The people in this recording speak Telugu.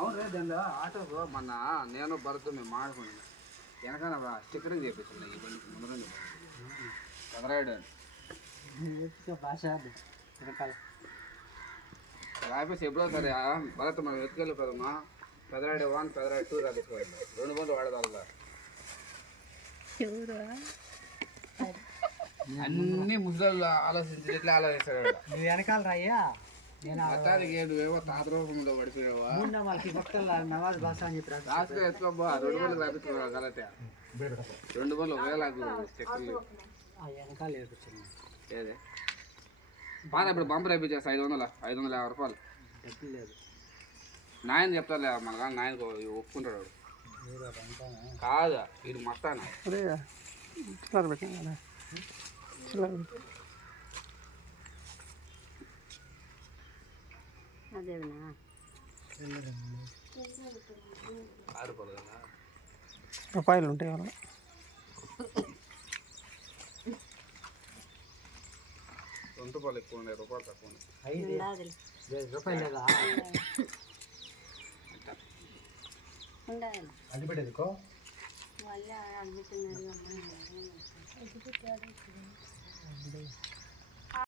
అవును రే దానిలో ఆటోలో మొన్న నేను భరత్ మేము మాడుకున్నాను వెనకాల స్టిక్కరింగ్ చేయించున్నాయి ఈ బండికి ముందు చదరాయుడు భాష వెనకాల రాయిపోయి ఎప్పుడో సరే భరత్ మనం ఎత్తుకెళ్ళిపోదమ్మా చదరాయుడు 1 చదరాయుడు 2 రాసుకోండి 2 బండ్లు వాడదాల్లా అన్ని ముసలు ఆలోచించి ఎట్లా ఆలోచిస్తాడు నువ్వు వెనకాల రాయ్యా మొత్తానికి ఏడువేవో తాత రూపంలో పడిపోయావా వాళ్ళకి పక్కన నవాజ్ భాష అని చెప్పి రాసుకో ఎత్తుకోబా 2 బండ్లు రాపించుకున్నావు కలతే 2 బండ్లు ఒకవేళ చెక్కర్లు వెనకాల వేపించాను ఏదే బాగా ఇప్పుడు బంపర్ అయిపోయి 550 రూపాయలు డబ్బులు లేదు నాయన చెప్తాలే మన కానీ నాయన ఒప్పుకుంటాడు కాదు వీడు మస్తాను రూపాయలు ఉంటాయి వాళ్ళ రూపాయలు ఎక్కువ ఉన్నాయి రూపాయలు తక్కువ ఉన్నాయి 5 రూపాయలు లేదా అడ్డుపెట్టేదికో వాళ్ళు అడుగుతున్నారు